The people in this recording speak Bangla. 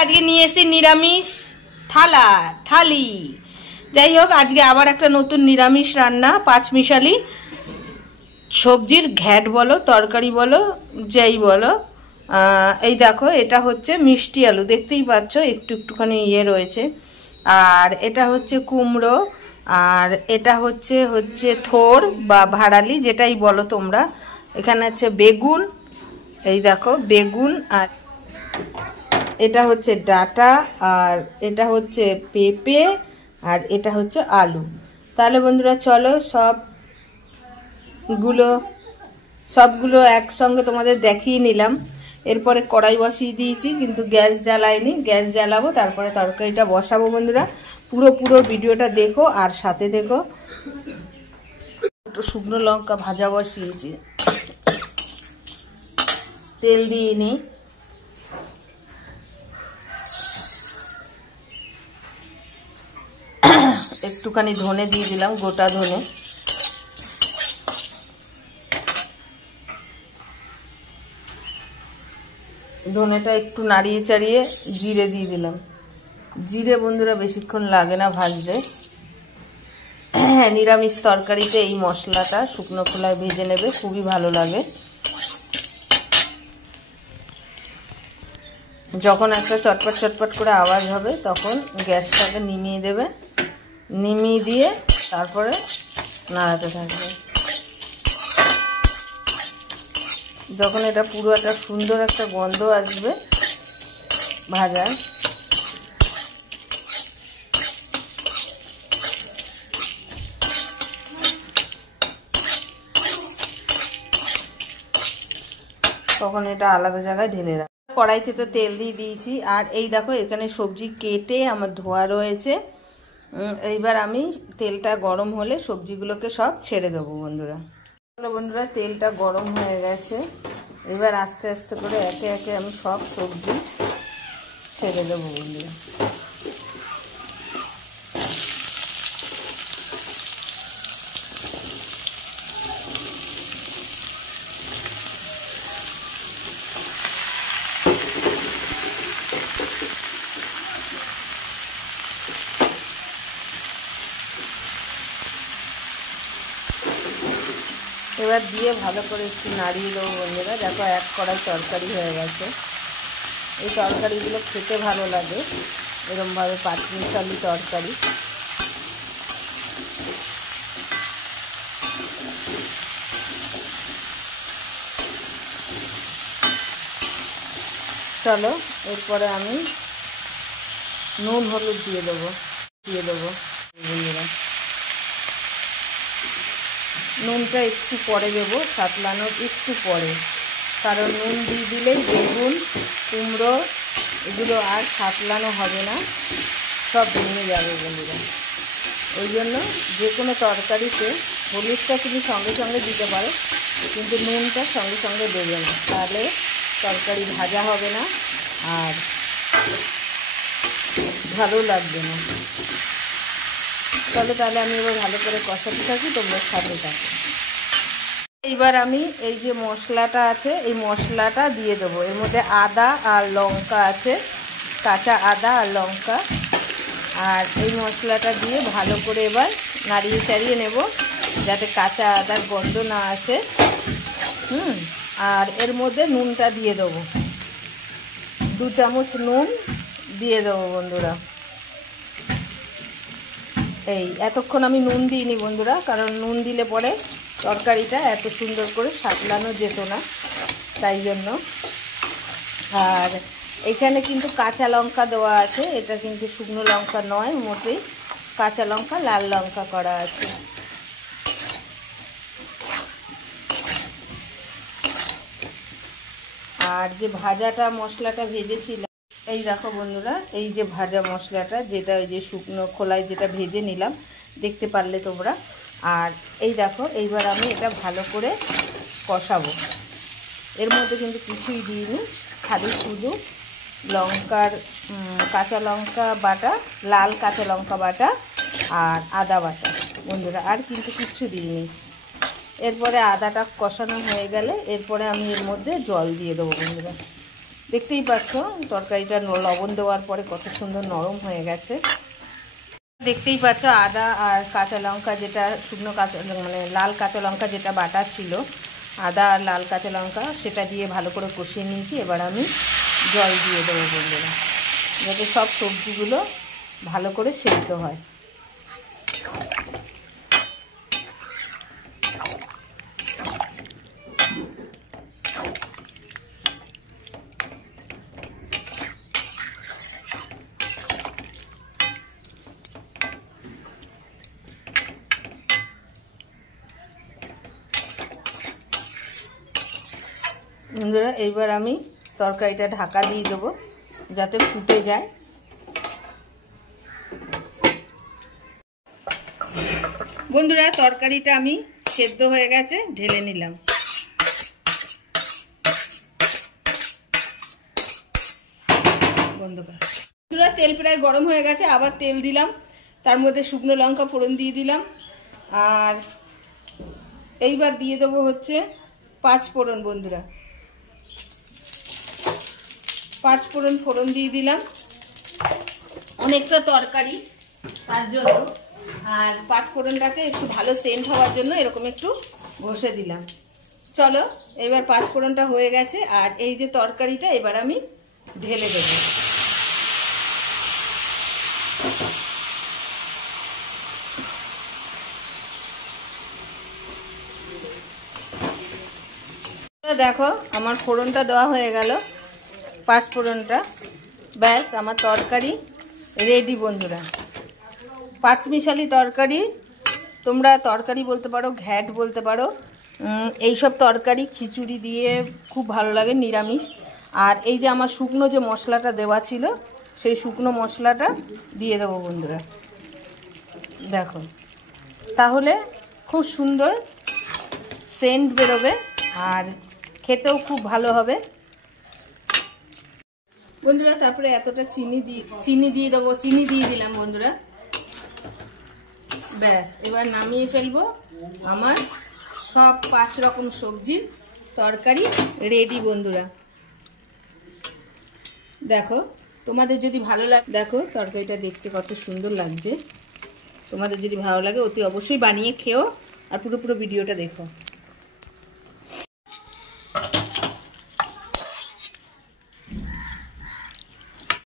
আজকে নিয়ে এসেছি নিরামিষ থালি। যাই হোক, আজকে আবার একটা নতুন নিরামিষ রান্না, পাঁচমিশালি সবজির ঘ্যাট বলো, তরকারি বলো, যাই বলো। এই দেখো, এটা হচ্ছে মিষ্টি আলু, দেখতেই পাচ্ছ একটুখানি রয়েছে। আর এটা হচ্ছে কুমড়ো, আর এটা হচ্ছে থোর বা ভাড়ালি, যেটাই বলো তোমরা। এখানে আছে বেগুন, এই দেখো বেগুন, আর এটা হচ্ছে ডাঁটা, আর এটা হচ্ছে পেঁপে, আর এটা হচ্ছে আলু। তাহলে বন্ধুরা চলো সবগুলো একসঙ্গে তোমাদের দেখিয়ে নিলাম। এরপরে কড়াই বসিয়ে দিয়েছি, কিন্তু গ্যাস জ্বালাইনি, গ্যাস জ্বালাবো, তারপরে তরকারিটা বসাবো। বন্ধুরা পুরো ভিডিওটা দেখো আর সাথে দেখো। একটু শুকনো লঙ্কা ভাজা বসিয়েছি, তেল দিয়ে নিই। একটুখানি ধনে দিয়ে দিলাম, গোটা ধনে। ধনেটা একটু নাড়িয়ে চাড়িয়ে জিরে দিয়ে দিলাম। জিরে বন্ধুরা বেশিক্ষণ লাগে না ভাজতে। নিরামিষ তরকারিতে এই মশলাটা শুকনো খোলায় ভেজে নেবে, খুবই ভালো লাগে। যখন একটা চটপট করে আওয়াজ হবে তখন গ্যাসটাকে নিমিয়ে দেবে, নিমিয়ে দিয়ে তারপরে নাড়াতে থাকবে। যখন এটা পুরো একটা সুন্দর একটা গন্ধ আসবে ভাজার, তখন এটা আলাদা জায়গায় ঢেলে রাখ। কড়াইতে তো তেল দিয়ে দিয়েছি, আর এই দেখো এখানে সবজি কেটে আমার ধোয়া রয়েছে। এইবার আমি তেলটা গরম হলে সবজিগুলোকে সব ছেড়ে দেবো বন্ধুরা। বন্ধুরা তেলটা গরম হয়ে গেছে, এবার আস্তে আস্তে করে একে একে আমি সব সবজি ছেড়ে দেবো বন্ধুরা। এবার দিয়ে ভালো করে একটু নাড়িয়ে দেবো বন্ধুরা। দেখো এক কড়াই তরকারি হয়ে গেছে। এই তরকারিগুলো খেতে ভালো লাগে এরমভাবে, পাঁচমিশালি তরকারি। চলো এরপরে আমি নুন হলুদ দিয়ে দেবো বন্ধুরা। নুনটা একটু পরে দেবো, সাতলানোর একটু পরে, কারণ নুন দিয়ে দিলেই বেগুন কুমড়ো এগুলো আর সাতলানো হবে না, সব ভেঙে যাবে বন্ধুরা। ওই জন্য যে কোনো তরকারিতে হলুদটা তুমি সঙ্গে সঙ্গে দিতে পারো, কিন্তু নুনটা সঙ্গে সঙ্গে দেবে না, তাহলে তরকারি ভাজা হবে না আর ভালো লাগবে না। তাহলে আমি এবার ভালো করে কষাতে থাকি, তোমরা সাথে থাকো। এইবার আমি এই যে মশলাটা আছে এই মশলাটা দিয়ে দেবো। এর মধ্যে আদা আর লঙ্কা আছে, কাঁচা আদা আর লঙ্কা, আর এই মশলাটা দিয়ে ভালো করে এবার নাড়িয়ে চাড়িয়ে নেব, যাতে কাঁচা আদার গন্ধ না আসে। আর এর মধ্যে নুনটা দিয়ে দেবো, 2 চামচ নুন দিয়ে দেবো বন্ধুরা। এই এতক্ষণ আমি নুন দিইনি বন্ধুরা, কারণ নুন দিলে পরে তরকারিটা এত সুন্দর করে সাতলানো যেত না, তাই জন্য। আর এখানে কিন্তু কাঁচা লঙ্কা দেওয়া আছে, এটা কিন্তু শুকনো লঙ্কা নয় মোটেই, কাঁচা লঙ্কা লাল লঙ্কা করা আছে। আর যে ভাজাটা মশলাটা ভেজেছিলাম, এই দেখো বন্ধুরা, এই যে ভাজা মশলাটা, যেটা ওই যে শুকনো খোলায় যেটা ভেজে নিলাম, দেখতে পারলে তোমরা। আর এই দেখো এইবার আমি এটা ভালো করে কষাবো। এর মধ্যে কিন্তু কিছুই দিইনি, খালি শুধু লঙ্কার কাঁচা লঙ্কা বাটা, লাল কাঁচা লঙ্কা বাটা আর আদা বাটা বন্ধুরা, আর কিন্তু কিচ্ছু দিইনি। এরপরে আদাটা কষানো হয়ে গেলে এরপরে আমি এর মধ্যে জল দিয়ে দেবো বন্ধুরা। দেখতেই পাচ্ছ তরকারিটা লবণ দেওয়ার পরে কত সুন্দর নরম হয়ে গেছে। দেখতেই পাচ্ছ আদা আর কাঁচা লঙ্কা, যেটা শুকনো কাঁচা মানে লাল কাঁচা লঙ্কা যেটা বাটা ছিল, আদা আর লাল কাঁচা লঙ্কা সেটা দিয়ে ভালো করে কষিয়ে নিয়েছি। এবার আমি জল দিয়ে দেবো বন্ধুরা, যাতে সব সবজিগুলো ভালো করে সেদ্ধ হয়। বন্ধুরা এইবার আমি তরকারিটা ঢাকা দিয়ে দেবো যাতে ফুটে যায়। বন্ধুরা তরকারিটা আমি সেদ্ধ হয়ে গেছে, ঢেলে নিলাম। বন্ধুরা তেল প্রায় গরম হয়ে গেছে, আবার তেল দিলাম, তার মধ্যে শুকনো লঙ্কা ফোড়ন দিয়ে দিলাম। আর এইবার দিয়ে দেবো হচ্ছে 5 ফোড়ন। বন্ধুরা 5 ফোড়ন দিয়ে দিলাম, অনেকটা তরকারি তার জন্য। আর 5 ফোড়নটাকে একটু ভালো সেন্ট হওয়ার জন্য এরকম একটু ঘষে দিলাম। চলো এবার 5 ফোড়নটা হয়ে গেছে, আর এই যে তরকারিটা এবার আমি ঢেলে দেব। দেখো আমার ফোড়নটা দেওয়া হয়ে গেল, 5 ফোড়নটা। ব্যাস আমার তরকারি রেডি বন্ধুরা। 5 মিশালি তরকারি, তোমরা তরকারি বলতে পারো, ঘ্যাট বলতে পারো। এইসব তরকারি খিচুড়ি দিয়ে খুব ভালো লাগে, নিরামিষ। আর এই যে আমার শুকনো যে মশলাটা দেওয়া ছিল, সেই শুকনো মশলাটা দিয়ে দেবো বন্ধুরা। দেখো তাহলে খুব সুন্দর সেন্ট বেরোবে আর খেতেও খুব ভালো হবে বন্ধুরা। তারপরে এতটা চিনি দিয়ে দেবো, চিনি দিয়ে দিলাম বন্ধুরা। ব্যাস এবার নামিয়ে ফেলবো। আমার সব 5 রকম সবজির তরকারি রেডি বন্ধুরা। দেখো তোমাদের যদি ভালো লাগে, দেখো তরকারিটা দেখতে কত সুন্দর লাগছে। তোমাদের যদি ভালো লাগে অতি অবশ্যই বানিয়ে খেও, আর পুরো ভিডিওটা দেখো।